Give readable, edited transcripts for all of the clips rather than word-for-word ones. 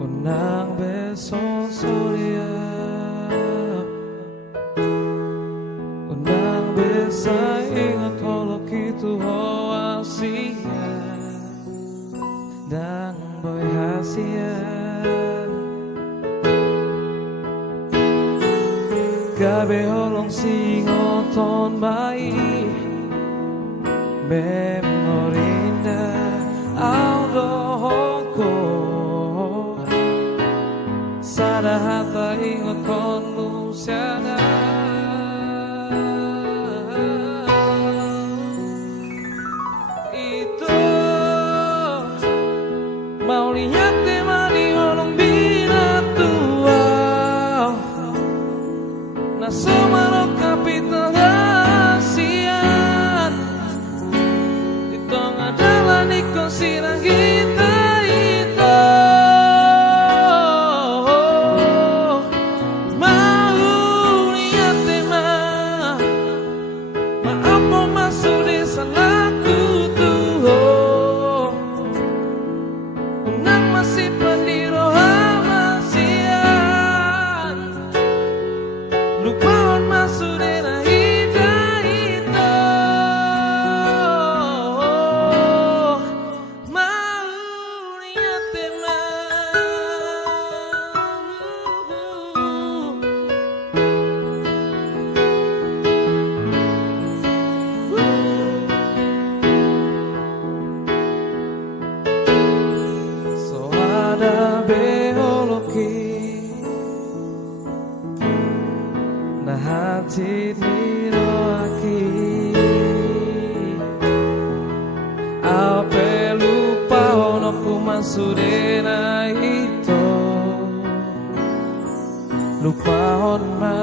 Unang besong surya, unang besa ingat holok itu hoasia dan boy hasian gabe holong singoton bayi memorinda audo hoko sada hata ingot kon lusiana itu mau lihat tema di holong bina tua na sumaro kapital hasian ditong adalah nikon sirang kita itu masih pendiro hamasian lupaon masuk dena hida itu mau lihat tema ada beholoki na hati niroaki ape lupa honoku masudena itu lupa honma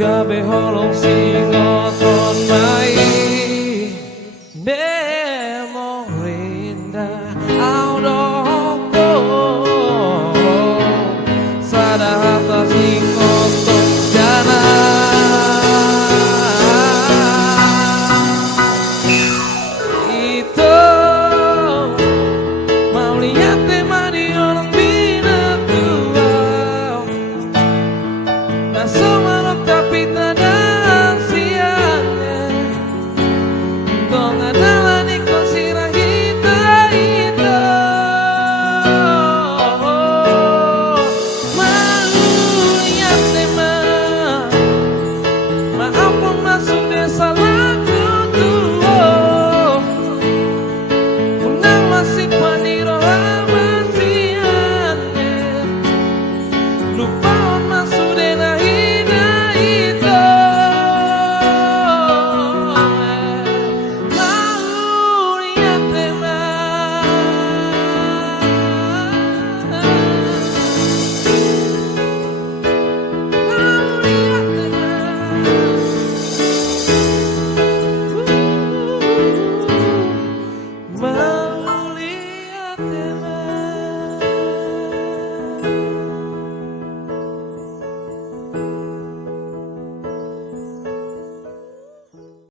gabe holong singoton bayi